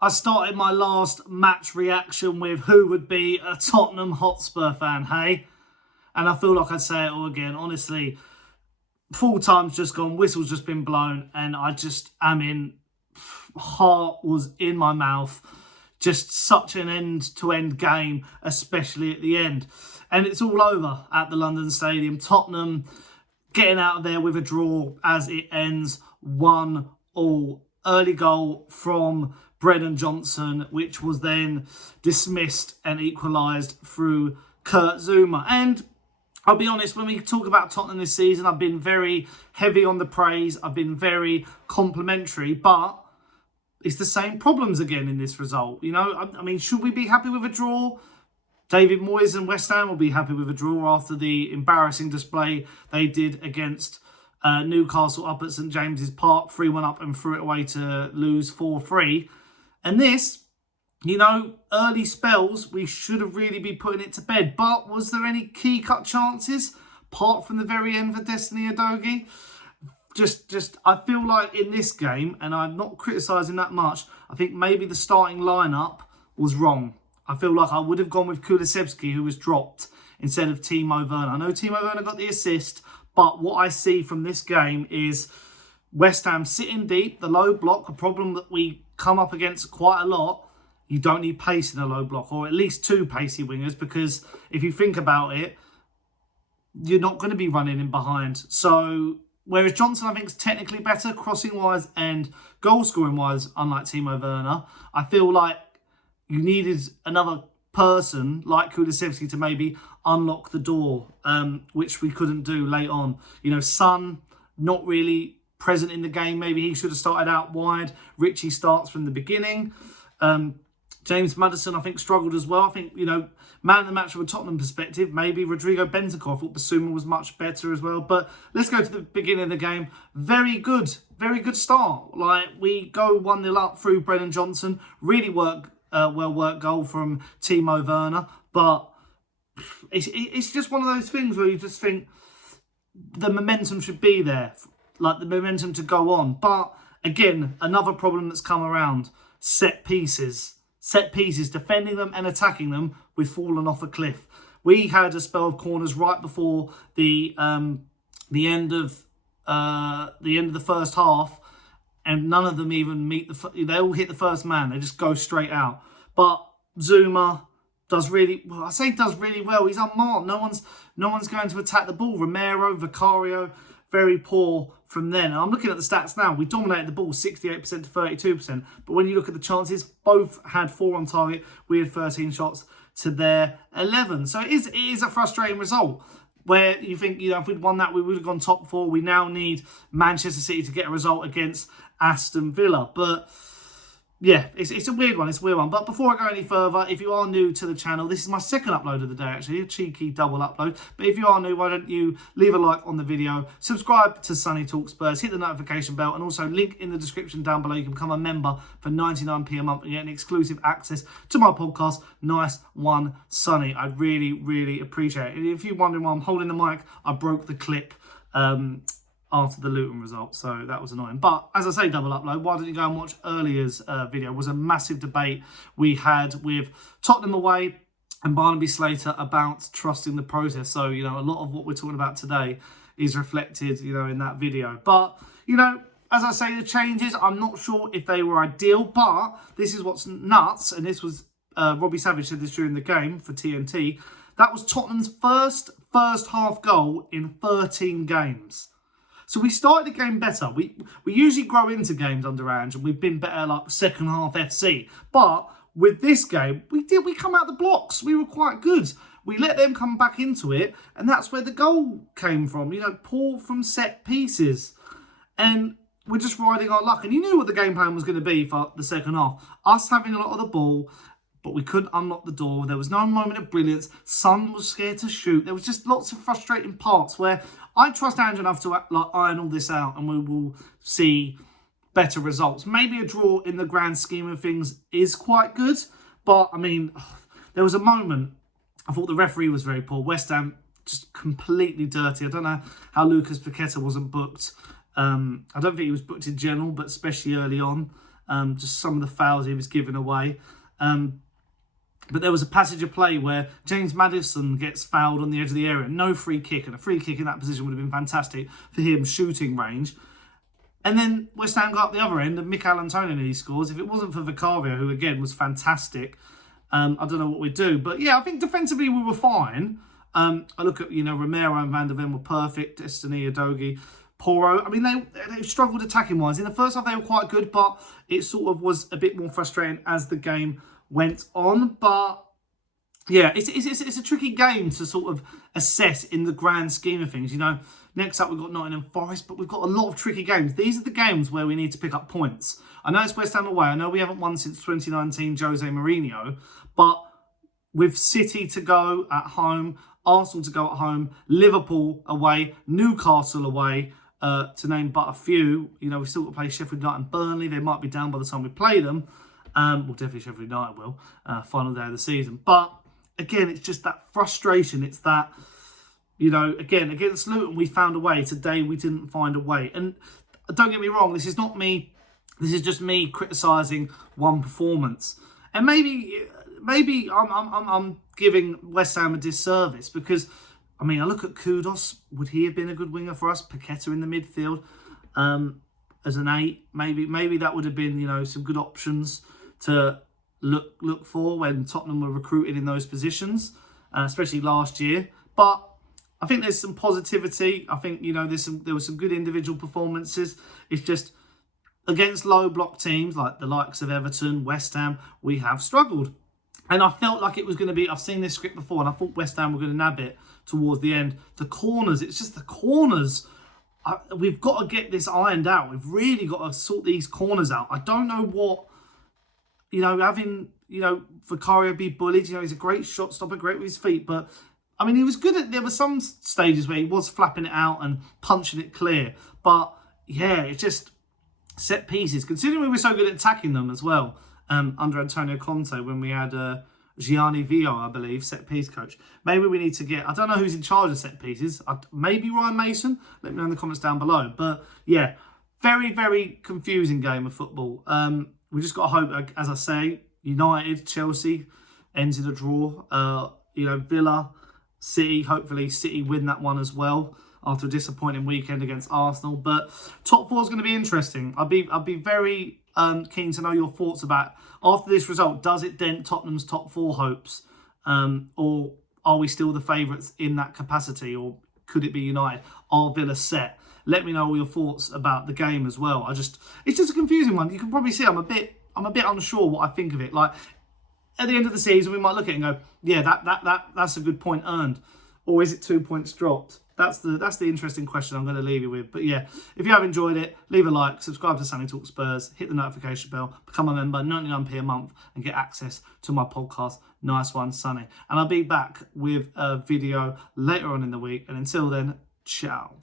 I started my last match reaction with who would be a Tottenham Hotspur fan, hey? And I feel like I'd say it all again. Honestly, full time's just gone, whistle's just been blown, and I just am in, heart was in my mouth. Just such an end-to-end game, especially at the end. And it's all over at the London Stadium. Tottenham getting out of there with a draw as it ends 1-1. Early goal from Brennan Johnson, which was then dismissed and equalised through Kurt Zouma. And I'll be honest, when we talk about Tottenham this season, I've been very heavy on the praise. I've been very complimentary, but it's the same problems again in this result. You know, I mean, should we be happy with a draw? David Moyes and West Ham will be happy with a draw after the embarrassing display they did against Newcastle up at St James's Park, 3-1 up and threw it away to lose 4-3. And this, you know, early spells, we should have really been putting it to bed. But was there any key cut chances, apart from the very end for Destiny Udogie? I feel like in this game, and I'm not criticising that much, I think maybe the starting lineup was wrong. I feel like I would have gone with Kulusevski, who was dropped, instead of Timo Werner. I know Timo Werner got the assist, but what I see from this game is West Ham sitting deep, the low block, a problem that we come up against quite a lot. You don't need pace in a low block, or at least two pacey wingers, because if you think about it, you're not going to be running in behind. So, whereas Johnson, I think, is technically better, crossing-wise and goal-scoring-wise, unlike Timo Werner, I feel like you needed another person like Kulusevski to maybe unlock the door, which we couldn't do late on. You know, Son, not really present in the game. Maybe he should have started out wide. Richie starts from the beginning. James Maddison, I think, struggled as well. I think, you know, man of the match from a Tottenham perspective, maybe Rodrigo Bentancur. I thought Basuma was much better as well. But let's go to the beginning of the game. Very good start. Like, we go 1-0 up through Brennan Johnson. Really well-worked goal from Timo Werner. But it's just one of those things where you just think the momentum should be there. Like, the momentum to go on. But, again, another problem that's come around. Set pieces, defending them and attacking them, we've fallen off a cliff. We had a spell of corners right before the end of the first half, and none of them even they all hit the first man. They just go straight out. But Zouma does really well. He's unmarked. No one's going to attack the ball. Romero, Vicario, very poor from then. And I'm looking at the stats now. We dominated the ball 68% to 32%. But when you look at the chances, both had 4 on target. We had 13 shots to their 11. So it is a frustrating result where you think, you know, if we'd won that, we would have gone top 4. We now need Manchester City to get a result against Aston Villa. But yeah, it's a weird one. But before I go any further, if you are new to the channel, this is my second upload of the day, actually, a cheeky double upload. But if you are new, why don't you leave a like on the video, subscribe to Sonny Talk Spurs, hit the notification bell, and also link in the description down below. You can become a member for 99p a month and get an exclusive access to my podcast, Nice One Sonny. I'd really appreciate it. If you're wondering why I'm holding the mic, I broke the clip after the Luton result, so that was annoying. But as I say, double upload, why don't you go and watch earlier's video? It was a massive debate we had with Tottenham away and Barnaby Slater about trusting the process. So, you know, a lot of what we're talking about today is reflected, you know, in that video. But, you know, as I say, the changes, I'm not sure if they were ideal, but this is what's nuts, and this was, Robbie Savage said this during the game for TNT, that was Tottenham's first half goal in 13 games. So we started the game better. We usually grow into games under Ange, and we've been better like second half FC. But with this game, we come out the blocks. We were quite good. We let them come back into it, and that's where the goal came from. You know, poor from set pieces. And we're just riding our luck. And you knew what the game plan was going to be for the second half. Us having a lot of the ball, but we couldn't unlock the door. There was no moment of brilliance. Son was scared to shoot. There was just lots of frustrating parts where I trust Ange enough to iron all this out, and we will see better results. Maybe a draw in the grand scheme of things is quite good, but, I mean, there was a moment, I thought the referee was very poor. West Ham, just completely dirty. I don't know how Lucas Paqueta wasn't booked. I don't think he was booked in general, but especially early on. just some of the fouls he was giving away. But there was a passage of play where James Maddison gets fouled on the edge of the area. No free kick, and a free kick in that position would have been fantastic for him shooting range. And then West Ham got up the other end and Michail Antonio nearly scores. If it wasn't for Vicario, who again was fantastic, I don't know what we'd do. But yeah, I think defensively we were fine. I look at, Romero and Van der Ven were perfect. Destiny, Adogi, Porro. I mean, they struggled attacking-wise. In the first half, they were quite good, but it sort of was a bit more frustrating as the game went on. But yeah, it's a tricky game to sort of assess in the grand scheme of things. Next up we've got Nottingham Forest, but we've got a lot of tricky games. These are the games where we need to pick up points. I know it's West Ham away. I know we haven't won since 2019 Jose Mourinho, but with City to go at home, Arsenal to go at home, Liverpool away, Newcastle away, to name but a few. We've still got to play Sheffield United and Burnley. They might be down by the time we play them. Well, definitely Sheffield United will. Final day of the season. But again, it's just that frustration. It's that, again, against Luton, we found a way. Today, we didn't find a way. And don't get me wrong, this is not me. This is just me criticising one performance. And maybe I'm giving West Ham a disservice because, I look at Kudus. Would he have been a good winger for us? Paqueta in the midfield as an 8. Maybe that would have been, some good options to look for when Tottenham were recruited in those positions, especially last year. But I think there's some positivity. I think, there were some good individual performances. It's just against low block teams like the likes of Everton, West Ham, we have struggled. And I felt like it was going to be, I've seen this script before, and I thought West Ham were going to nab it towards the end. The corners, it's just the corners. We've got to get this ironed out. We've really got to sort these corners out. I don't know what, having, Vicario be bullied. He's a great shot stopper, great with his feet. But, he was good there were some stages where he was flapping it out and punching it clear. But, yeah, it's just set pieces. Considering we were so good at attacking them as well, under Antonio Conte, when we had Gianni Vio, I believe, set-piece coach. Maybe we need to get, I don't know who's in charge of set-pieces. Maybe Ryan Mason? Let me know in the comments down below. But, yeah, very, very confusing game of football. We just got to hope, as I say, United, Chelsea ends in a draw. Villa, City, hopefully City win that one as well after a disappointing weekend against Arsenal. But top 4 is going to be interesting. I'll be very keen to know your thoughts about, after this result, does it dent Tottenham's top 4 hopes? Or are we still the favourites in that capacity? Or could it be United? Are Villa set? Let me know all your thoughts about the game as well. It's just a confusing one. You can probably see I'm a bit unsure what I think of it. Like, at the end of the season, we might look at it and go, yeah, that's a good point earned. Or is it 2 points dropped? That's the interesting question I'm going to leave you with. But yeah, if you have enjoyed it, leave a like, subscribe to Sonny Talk Spurs, hit the notification bell, become a member, 99p a month, and get access to my podcast. Nice one, Sonny. And I'll be back with a video later on in the week. And until then, ciao.